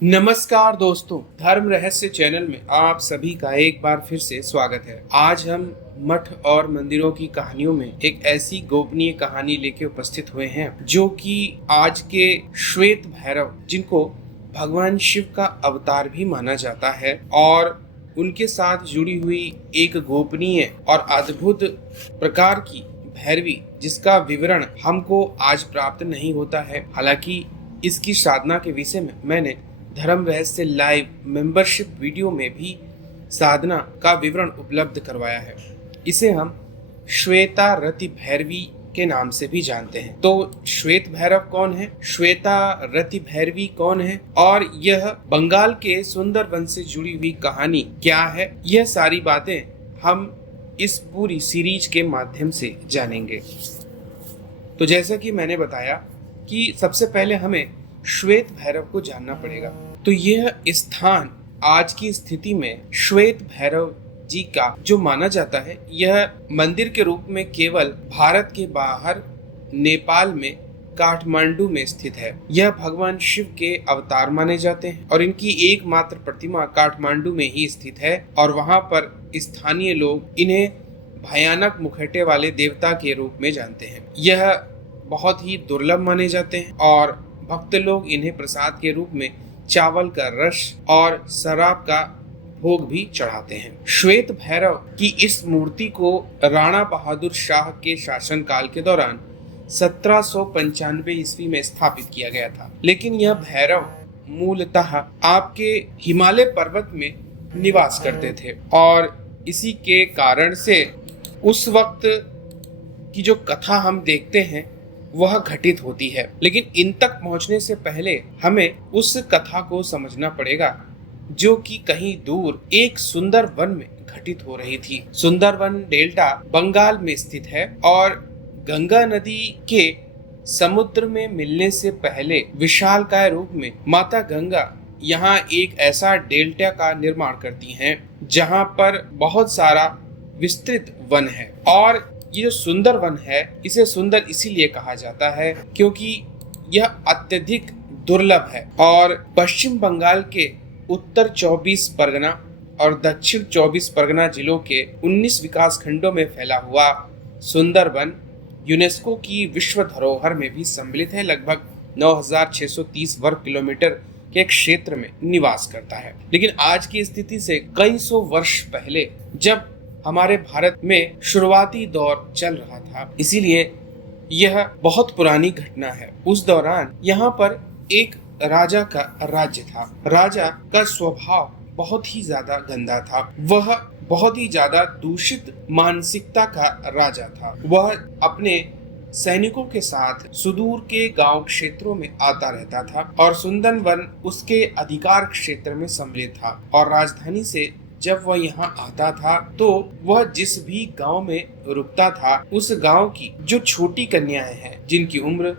नमस्कार दोस्तों, धर्म रहस्य चैनल में आप सभी का एक बार फिर से स्वागत है। आज हम मठ और मंदिरों की कहानियों में एक ऐसी गोपनीय कहानी लेके उपस्थित हुए हैं जो कि आज के श्वेत भैरव, जिनको भगवान शिव का अवतार भी माना जाता है, और उनके साथ जुड़ी हुई एक गोपनीय और अद्भुत प्रकार की भैरवी, जिसका विवरण हमको आज प्राप्त नहीं होता है। हालांकि इसकी साधना के विषय में मैंने धर्म रहस्य लाइव मेंबरशिप वीडियो में भी साधना का विवरण उपलब्ध करवाया है। इसे हम श्वेता रति भैरवी के नाम से भी जानते हैं। तो श्वेत भैरव कौन है, श्वेता रति भैरवी कौन है, और यह बंगाल के सुंदरवन से जुड़ी हुई कहानी क्या है, यह सारी बातें हम इस पूरी सीरीज के माध्यम से जानेंगे। तो जैसा कि मैंने बताया कि सबसे पहले हमें श्वेत भैरव को जानना पड़ेगा। तो यह स्थान आज की स्थिति में श्वेत भैरव जी का जो माना जाता है, यह मंदिर के रूप में केवल भारत के बाहर नेपाल में काठमांडू में स्थित है। यह भगवान शिव के अवतार माने जाते हैं और इनकी एकमात्र प्रतिमा काठमांडू में ही स्थित है, और वहां पर स्थानीय लोग इन्हें भयानक मुखौटे वाले देवता के रूप में जानते हैं। यह बहुत ही दुर्लभ माने जाते हैं और भक्त लोग इन्हें प्रसाद के रूप में चावल का रस और शराब का भोग भी चढ़ाते हैं। श्वेत भैरव की इस मूर्ति को राणा बहादुर शाह के शासनकाल के दौरान 1795 ईस्वी में स्थापित किया गया था। लेकिन यह भैरव मूलतः आपके हिमालय पर्वत में निवास करते थे, और इसी के कारण से उस वक्त की जो कथा हम देखते हैं वह घटित होती है। लेकिन इन तक पहुंचने से पहले हमें उस कथा को समझना पड़ेगा जो कि कहीं दूर एक सुंदर वन में घटित हो रही थी। सुंदरवन डेल्टा बंगाल में स्थित है, और गंगा नदी के समुद्र में मिलने से पहले विशालकाय रूप में माता गंगा यहाँ एक ऐसा डेल्टा का निर्माण करती हैं जहाँ पर बहुत सारा विस्तृत वन है। और ये जो सुंदर वन है, इसे सुंदर इसीलिए कहा जाता है क्योंकि यह अत्यधिक दुर्लभ है, और पश्चिम बंगाल के उत्तर 24 परगना और दक्षिण 24 परगना जिलों के 19 विकास खंडों में फैला हुआ सुंदरवन यूनेस्को की विश्व धरोहर में भी सम्मिलित है। लगभग 9630 वर्ग किलोमीटर के क्षेत्र में निवास करता है। लेकिन आज की स्थिति से कई सौ वर्ष पहले, जब हमारे भारत में शुरुआती दौर चल रहा था, इसीलिए यह बहुत पुरानी घटना है। उस दौरान यहाँ पर एक राजा का राज्य था। राजा का स्वभाव बहुत ही ज्यादा गंदा था। वह बहुत ही ज्यादा दूषित मानसिकता का राजा था। वह अपने सैनिकों के साथ सुदूर के गांव क्षेत्रों में आता रहता था, और सुंदरवन उसके अधिकार क्षेत्र में सम्मिलित था। और राजधानी से जब वह यहाँ आता था तो वह जिस भी गांव में रुकता था, उस गांव की जो छोटी कन्याएं हैं जिनकी उम्र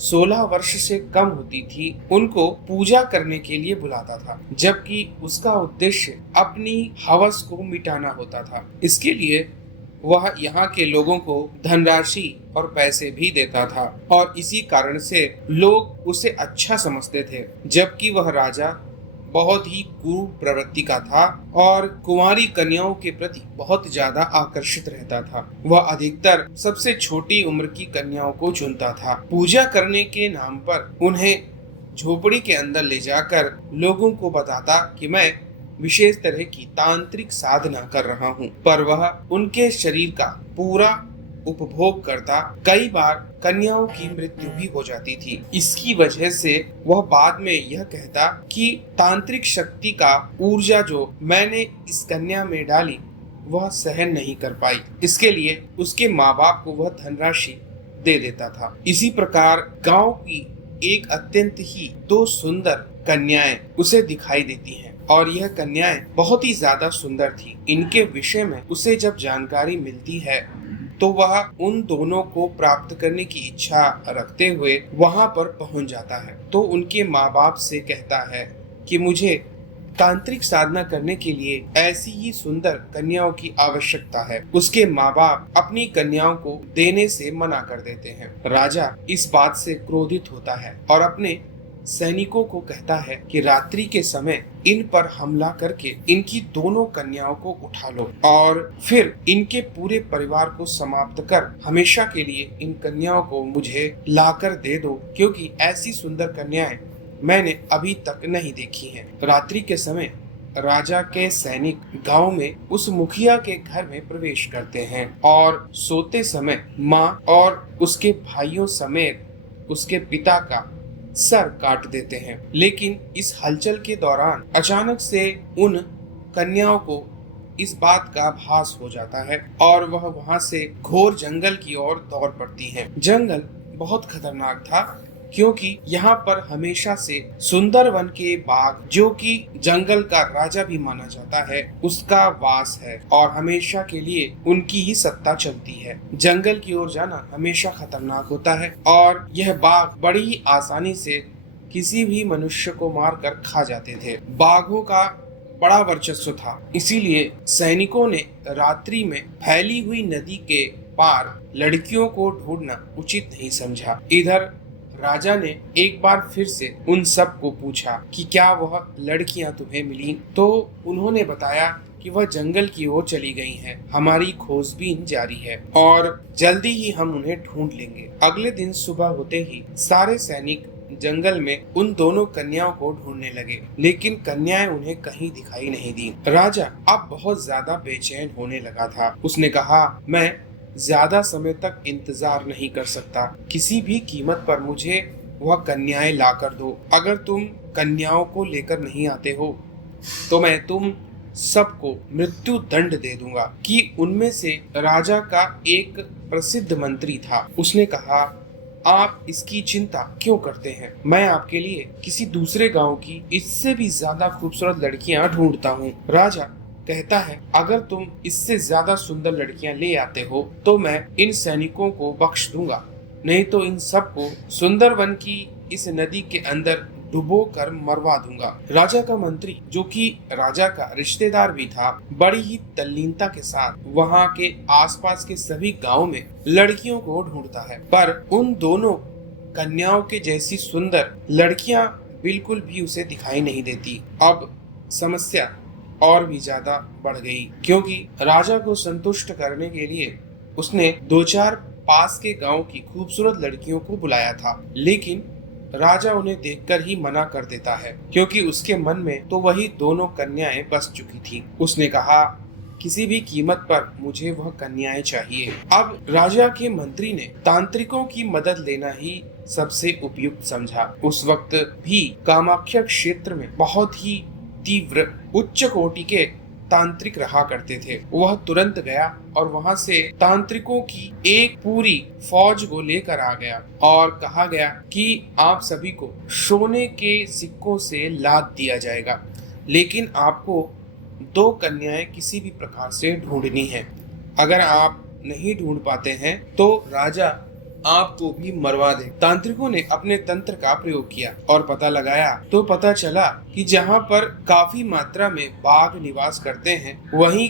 16 वर्ष से कम होती थी, उनको पूजा करने के लिए बुलाता था, जबकि उसका उद्देश्य अपनी हवस को मिटाना होता था। इसके लिए वह यहाँ के लोगों को धनराशि और पैसे भी देता था, और इसी कारण से लोग उसे अच्छा समझते थे। जबकि वह राजा बहुत ही कुरूप प्रवृत्ति का था और कुंवारी कन्याओं के प्रति बहुत ज्यादा आकर्षित रहता था। वह अधिकतर सबसे छोटी उम्र की कन्याओं को चुनता था। पूजा करने के नाम पर उन्हें झोपड़ी के अंदर ले जाकर लोगों को बताता कि मैं विशेष तरह की तांत्रिक साधना कर रहा हूँ, पर वह उनके शरीर का पूरा उपभोग करता। कई बार कन्याओं की मृत्यु भी हो जाती थी। इसकी वजह से वह बाद में यह कहता कि तांत्रिक शक्ति का ऊर्जा जो मैंने इस कन्या में डाली वह सहन नहीं कर पाई। इसके लिए उसके माँ बाप को वह धनराशि दे देता था। इसी प्रकार गांव की एक अत्यंत ही दो सुंदर कन्याएं उसे दिखाई देती हैं, और यह कन्याएं बहुत ही ज्यादा सुंदर थी। इनके विषय में उसे जब जानकारी मिलती है तो वह उन दोनों को प्राप्त करने की इच्छा रखते हुए वहां पर पहुंच जाता है। तो उनके माँ बाप से कहता है कि मुझे तांत्रिक साधना करने के लिए ऐसी ही सुंदर कन्याओं की आवश्यकता है। उसके माँ बाप अपनी कन्याओं को देने से मना कर देते हैं। राजा इस बात से क्रोधित होता है और अपने सैनिकों को कहता है कि रात्रि के समय इन पर हमला करके इनकी दोनों कन्याओं को उठा लो और फिर इनके पूरे परिवार को समाप्त कर हमेशा के लिए इन कन्याओं को मुझे लाकर दे दो, क्योंकि ऐसी सुंदर कन्याएं मैंने अभी तक नहीं देखी हैं। रात्रि के समय राजा के सैनिक गांव में उस मुखिया के घर में प्रवेश करते हैं और सोते समय माँ और उसके भाइयों समेत उसके पिता का सर काट देते हैं। लेकिन इस हलचल के दौरान अचानक से उन कन्याओं को इस बात का आभास हो जाता है और वह वहां से घोर जंगल की ओर दौड़ पड़ती हैं। जंगल बहुत खतरनाक था, क्योंकि यहाँ पर हमेशा से सुंदरवन के बाघ, जो कि जंगल का राजा भी माना जाता है, उसका वास है और हमेशा के लिए उनकी ही सत्ता चलती है। जंगल की ओर जाना हमेशा खतरनाक होता है और यह बाघ बड़ी ही आसानी से किसी भी मनुष्य को मारकर खा जाते थे। बाघों का बड़ा वर्चस्व था, इसीलिए सैनिकों ने रात्रि में फैली हुई नदी के पार लड़कियों को ढूंढना उचित नहीं समझा। इधर राजा ने एक बार फिर से उन सब को पूछा कि क्या वह लड़कियां तुम्हें मिली, तो उन्होंने बताया कि वह जंगल की ओर चली गई हैं। हमारी खोजबीन जारी है और जल्दी ही हम उन्हें ढूंढ लेंगे। अगले दिन सुबह होते ही सारे सैनिक जंगल में उन दोनों कन्याओं को ढूंढने लगे, लेकिन कन्याएं उन्हें कहीं दिखाई नहीं दी। राजा अब बहुत ज्यादा बेचैन होने लगा था। उसने कहा, मैं ज्यादा समय तक इंतजार नहीं कर सकता, किसी भी कीमत पर मुझे वह कन्याएं ला कर दो। अगर तुम कन्याओं को लेकर नहीं आते हो तो मैं तुम सबको मृत्यु दंड दे दूंगा। कि उनमें से राजा का एक प्रसिद्ध मंत्री था। उसने कहा, आप इसकी चिंता क्यों करते हैं, मैं आपके लिए किसी दूसरे गांव की इससे भी ज्यादा खूबसूरत लड़कियां ढूंढता हूँ। राजा कहता है, अगर तुम इससे ज्यादा सुंदर लड़कियां ले आते हो तो मैं इन सैनिकों को बख्श दूंगा, नहीं तो इन सबको सुंदरवन की इस नदी के अंदर डुबो कर मरवा दूंगा। राजा का मंत्री, जो कि राजा का रिश्तेदार भी था, बड़ी ही तल्लीनता के साथ वहां के आसपास के सभी गांव में लड़कियों को ढूंढता है, पर उन दोनों कन्याओं के जैसी सुंदर लड़कियां बिल्कुल भी उसे दिखाई नहीं देती। अब समस्या और भी ज्यादा बढ़ गई, क्योंकि राजा को संतुष्ट करने के लिए उसने 2-4 पास के गांव की खूबसूरत लड़कियों को बुलाया था, लेकिन राजा उन्हें देखकर ही मना कर देता है, क्योंकि उसके मन में तो वही दोनों कन्याएं बस चुकी थी। उसने कहा, किसी भी कीमत पर मुझे वह कन्याएं चाहिए। अब राजा के मंत्री ने तांत्रिकों की मदद लेना ही सबसे उपयुक्त समझा। उस वक्त भी कामाख्या क्षेत्र में बहुत ही तीव्र उच्च कोटि के तांत्रिक रहा करते थे। वह तुरंत गया और वहां से तांत्रिकों की एक पूरी फौज को लेकर आ गया और कहा गया कि आप सभी को सोने के सिक्कों से लाद दिया जाएगा, लेकिन आपको 2 कन्याएं किसी भी प्रकार से ढूंढनी है। अगर आप नहीं ढूंढ पाते हैं तो राजा आपको भी मरवा दे। तांत्रिकों ने अपने तंत्र का प्रयोग किया और पता लगाया तो पता चला कि जहाँ पर काफी मात्रा में बाघ निवास करते हैं, वहीं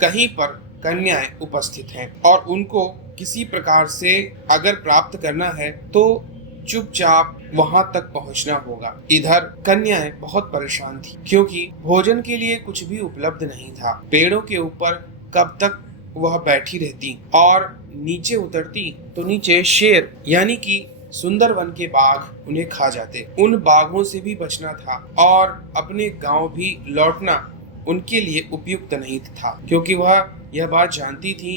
कहीं पर कन्याएं उपस्थित हैं और उनको किसी प्रकार से अगर प्राप्त करना है तो चुपचाप वहां तक पहुंचना होगा। इधर कन्याएं बहुत परेशान थी, क्योंकि भोजन के लिए कुछ भी उपलब्ध नहीं था। पेड़ों के ऊपर कब तक वह बैठी रहती और नीचे उतरती तो नीचे शेर यानी कि सुंदरवन के बाघ उन्हें खा जाते। उन बाघों से भी बचना था और अपने गांव भी लौटना उनके लिए उपयुक्त नहीं था, क्योंकि वह यह बात जानती थी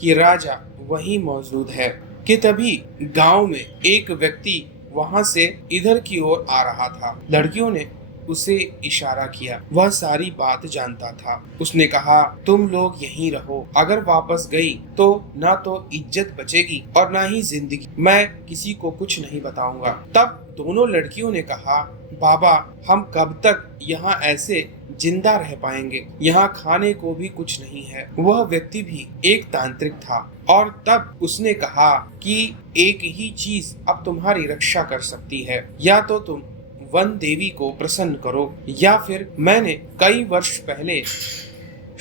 कि राजा वहीं मौजूद है। कि तभी गांव में एक व्यक्ति वहां से इधर की ओर आ रहा था। लड़कियों ने उसे इशारा किया, वह सारी बात जानता था। उसने कहा, तुम लोग यहीं रहो, अगर वापस गई तो ना तो इज्जत बचेगी और ना ही जिंदगी। मैं किसी को कुछ नहीं बताऊंगा। तब दोनों लड़कियों ने कहा, बाबा, हम कब तक यहाँ ऐसे जिंदा रह पाएंगे, यहाँ खाने को भी कुछ नहीं है। वह व्यक्ति भी एक तांत्रिक था और तब उसने कहा कि एक ही चीज अब तुम्हारी रक्षा कर सकती है, या तो तुम वन देवी को प्रसन्न करो, या फिर मैंने कई वर्ष पहले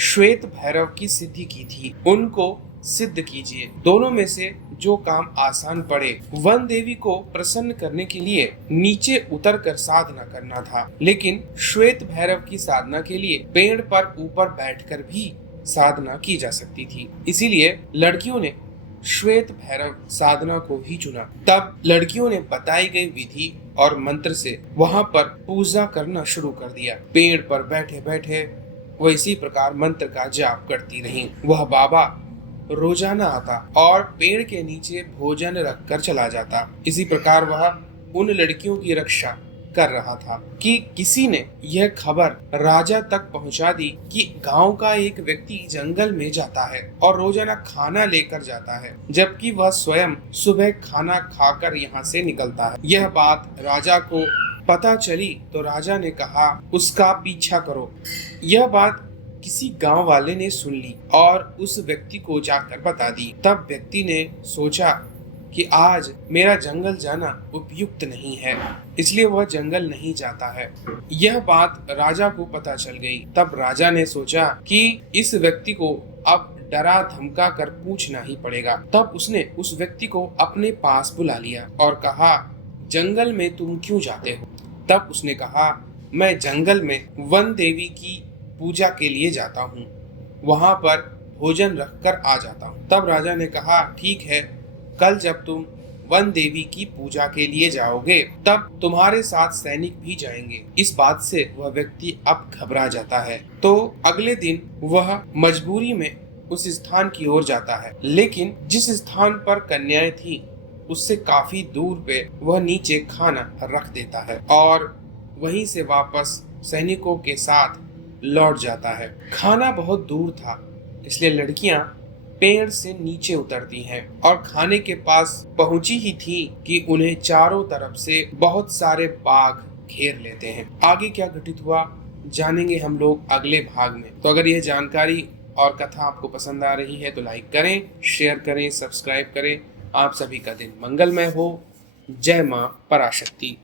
श्वेत भैरव की सिद्धि की थी, उनको सिद्ध कीजिए। दोनों में से जो काम आसान पड़े। वन देवी को प्रसन्न करने के लिए नीचे उतरकर साधना करना था, लेकिन श्वेत भैरव की साधना के लिए पेड़ पर ऊपर बैठकर भी साधना की जा सकती थी। इसीलिए लड़कियों ने श्वेत भैरव साधना को ही चुना। तब लड़कियों ने बताई गई विधि और मंत्र से वहां पर पूजा करना शुरू कर दिया। पेड़ पर बैठे बैठे वह इसी प्रकार मंत्र का जाप करती रहीं। वह बाबा रोजाना आता और पेड़ के नीचे भोजन रखकर चला जाता। इसी प्रकार वह उन लड़कियों की रक्षा कर रहा था कि किसी ने यह खबर राजा तक पहुंचा दी कि गांव का एक व्यक्ति जंगल में जाता है और रोजाना खाना लेकर जाता है, जबकि वह स्वयं सुबह खाना खाकर यहाँ से निकलता है। यह बात राजा को पता चली तो राजा ने कहा, उसका पीछा करो। यह बात किसी गांव वाले ने सुन ली और उस व्यक्ति को जाकर बता दी। तब व्यक्ति ने सोचा कि आज मेरा जंगल जाना उपयुक्त नहीं है, इसलिए वह जंगल नहीं जाता है। यह बात राजा को पता चल गई। तब राजा ने सोचा कि इस व्यक्ति को अब डरा धमका कर पूछना ही पड़ेगा। तब उसने उस व्यक्ति को अपने पास बुला लिया और कहा, जंगल में तुम क्यों जाते हो? तब उसने कहा, मैं जंगल में वन देवी की पूजा के लिए जाता हूँ, वहां पर भोजन रखकर आ जाता हूँ। तब राजा ने कहा, ठीक है, कल जब तुम वन देवी की पूजा के लिए जाओगे तब तुम्हारे साथ सैनिक भी जाएंगे। इस बात से वह व्यक्ति अब घबरा जाता है। तो अगले दिन वह मजबूरी में उस स्थान की ओर जाता है, लेकिन जिस स्थान पर कन्याएं थी उससे काफी दूर पे वह नीचे खाना रख देता है और वहीं से वापस सैनिकों के साथ लौट जाता है। खाना बहुत दूर था, इसलिए लड़कियां पेड़ से नीचे उतरती हैं और खाने के पास पहुंची ही थी कि उन्हें चारों तरफ से बहुत सारे बाघ घेर लेते हैं। आगे क्या घटित हुआ जानेंगे हम लोग अगले भाग में। तो अगर यह जानकारी और कथा आपको पसंद आ रही है तो लाइक करें, शेयर करें, सब्सक्राइब करें। आप सभी का दिन मंगलमय हो। जय मां पराशक्ति।